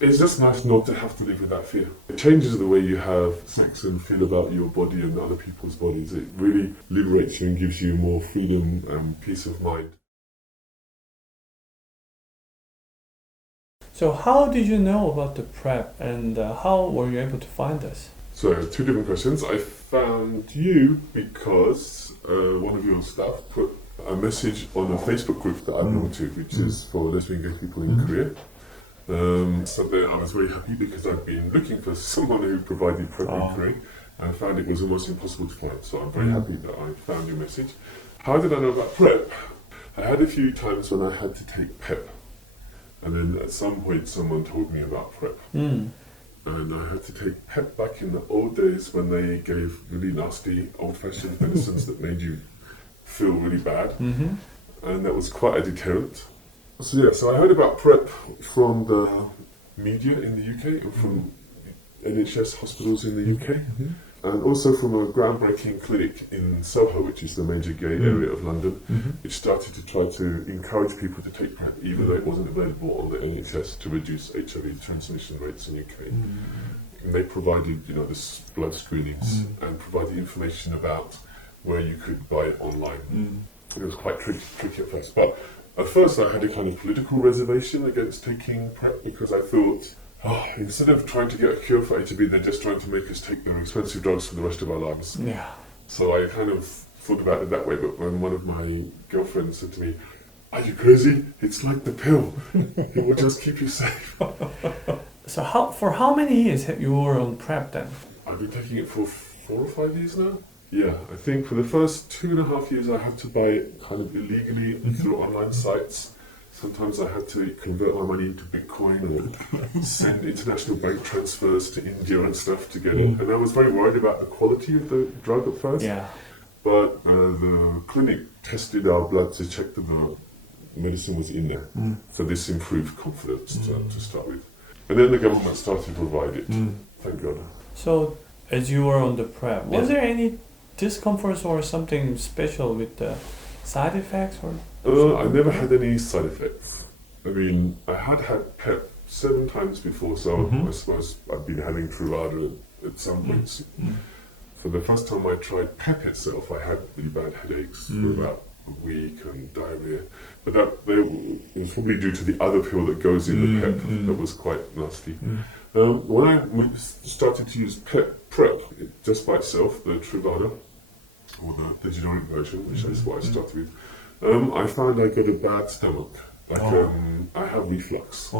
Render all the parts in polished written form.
it's just nice not to have to live with that fear. It changes the way you have sex and feel about your body and other people's bodies. It really liberates you and gives you more freedom and peace of mind. So how did you know about the PrEP, and how were you able to find us? So, two different questions. I found you because one of your staff put a message on a Facebook group that I belong to, which is for lesbian gay people in Korea. So then I was very happy because I'd been looking for someone who provided PrEP in Korea, and I found it was almost impossible to find. So I'm very happy that I found your message. How did I know about PrEP? I had a few times when I had to take PEP, and then at some point someone told me about PrEP. And I had to take PEP back in the old days when they gave really nasty old-fashioned medicines that made you feel really bad, and that was quite a deterrent. So I heard about PrEP from the media in the UK, and from NHS hospitals in the UK, and also from a groundbreaking clinic in Soho, which is the major gay area of London, which started to try to encourage people to take PrEP, even though it wasn't available on the NHS, to reduce HIV transmission rates in the UK. And they provided, this blood screenings and provided information about where you could buy it online. It was quite tricky at first, but at first I had a kind of political reservation against taking PrEP because I thought, instead of trying to get a cure for HIV, they're just trying to make us take their expensive drugs for the rest of our lives. Yeah. So I kind of thought about it that way, but when one of my girlfriends said to me, "Are you crazy? It's like the pill. It will just keep you safe." So for how many years you were on PrEP then? I've been taking it for 4 or 5 years now. Yeah, I think for the first 2.5 years I had to buy it kind of illegally through online sites. Sometimes I had to convert my money into Bitcoin or send international bank transfers to India and stuff to get it. And I was very worried about the quality of the drug at first. Yeah. But the clinic tested our blood to check that the medicine was in there. So this improved confidence to start with. And then the government started to provide it. Thank God. So as you were on the PrEP, was there any discomforts or something special with the side effects? I never had any side effects. I mean, I had PEP 7 times before, so I suppose I've been having Truvada at some points. For the first time I tried PEP itself, I had really bad headaches for about a week and diarrhea. But it was probably due to the other pill that goes in the PEP that was quite nasty. When I started to use PrEP just by itself, the Truvada, or the generic version, which is what I started with, I found I got a bad stomach. I have reflux.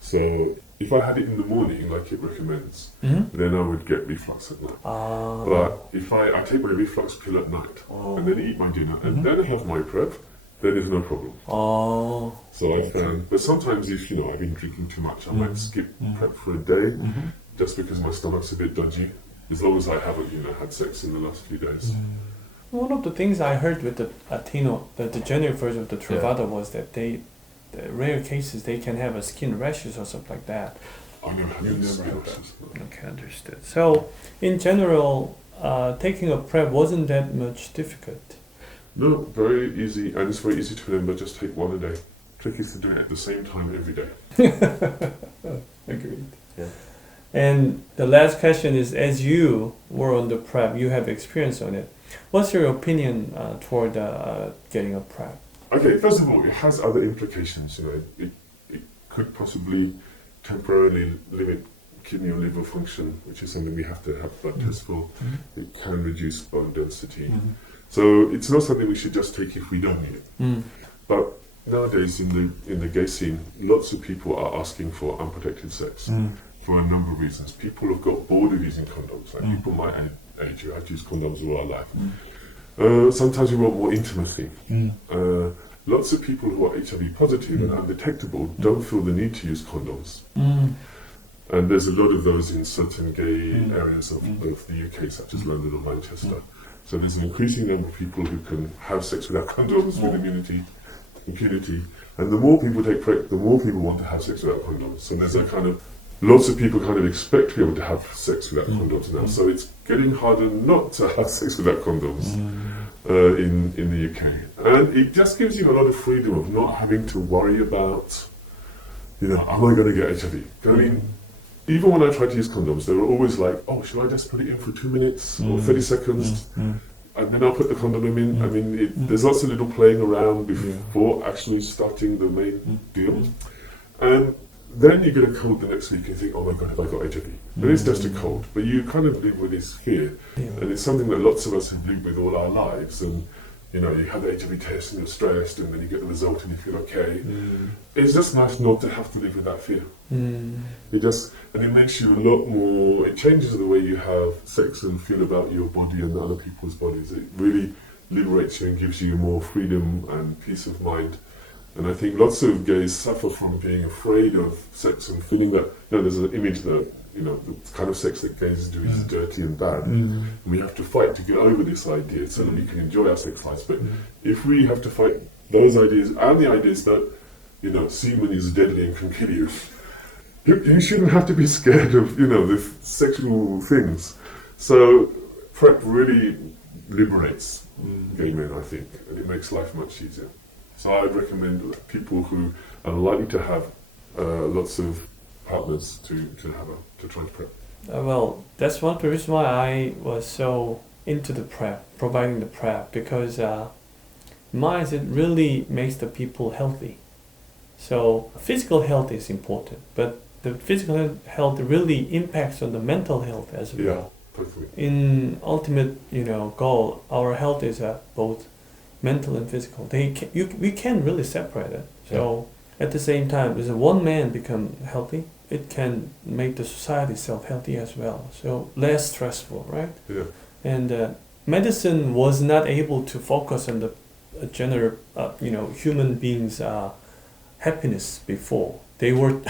So if I had it in the morning, like it recommends, then I would get reflux at night. But if I take my reflux pill at night, and then eat my dinner, and then have my PrEP, then there's no problem. So I found, but sometimes if I've been drinking too much, I might skip PrEP for a day, just because my stomach's a bit dodgy, as long as I haven't had sex in the last few days. One of the things I heard with the Latino, the generic version of the Truvada, was that the rare cases they can have a skin rashes or something like that. I never had that. Okay, understood. So in general, taking a PrEP wasn't that much difficult. No, very easy, and it's very easy to remember. Just take one a day. Trick is to do it at the same time every day. Agreed. Yeah. And the last question is, as you were on the PrEP, you have experience on it. What's your opinion toward getting a PrEP? Okay, first of all, it has other implications. It could possibly temporarily limit kidney or liver function, which is something we have to have blood tests for. It can reduce bone density. So it's not something we should just take if we don't need it. But nowadays in the gay scene, lots of people are asking for unprotected sex for a number of reasons. People have got bored of using condoms. Like people my age who have used condoms all our life. Sometimes we want more intimacy. Lots of people who are HIV positive and undetectable don't feel the need to use condoms. And there's a lot of those in certain gay areas of the UK, such as London or Manchester. So there's an increasing number of people who can have sex without condoms with impunity. And the more people take PrEP, the more people want to have sex without condoms. So there's lots of people kind of expect to be able to have sex without condoms now. So it's getting harder not to have sex without condoms in the UK. And it just gives you a lot of freedom of not having to worry about You know, am I going to get HIV? I mean, even when I tried to use condoms, they were always like, oh, should I just put it in for 2 minutes or 30 seconds? And then I'll put the condom in. I mean, there's lots of little playing around before actually starting the main deal. And then you get a cold the next week and you think, oh my God, have I got HIV? But it's just a cold. But you kind of live with this fear. And it's something that lots of us have lived with all our lives. And, you know, you have the HIV test and you're stressed and then you get the result and you feel okay. It's just nice not to have to live with that fear. And it makes you a lot more, it changes the way you have sex and feel about your body and other people's bodies. It really liberates you and gives you more freedom and peace of mind. And I think lots of gays suffer from being afraid of sex and feeling that, you know, there's an image that, you know, the kind of sex that gays do is dirty and bad. And we have to fight to get over this idea so that we can enjoy our sex lives. But if we have to fight those ideas and the ideas that, you know, semen is deadly and can kill you, you shouldn't have to be scared of, you know, the sexual things. So PrEP really liberates gay men, I think, and it makes life much easier. So I'd recommend people who are likely to have lots of partners to try PrEP. Well, that's one of the reasons why I was so into the PrEP, providing the PrEP, because mine, it really makes the people healthy. So physical health is important, but the physical health really impacts on the mental health as well. Yeah, totally. In ultimate, you know, goal, our health is both mental and physical. We can't really separate it. So at the same time, as one man become healthy, it can make the society itself healthy as well. So less stressful, right? Yeah. And medicine was not able to focus on the general, you know, human beings' happiness before. They were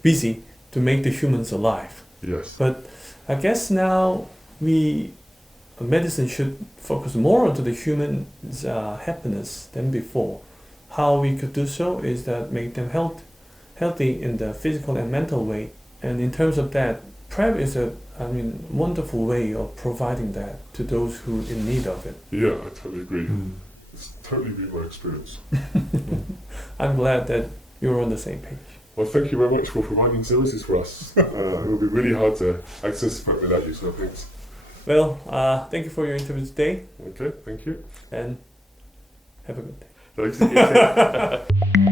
busy to make the humans alive. Yes. But I guess now medicine should focus more onto the human's happiness than before. How we could do so is that make them healthy in the physical and mental way. And in terms of that, PrEP is a wonderful way of providing that to those who in need of it. Yeah, I totally agree. It's totally been my experience. I'm glad that you're on the same page. Well, thank you very much for providing services for us. It will be really hard to access PrEP without you, so thanks. Well, thank you for your interview today. Okay, thank you. And have a good day. Thanks.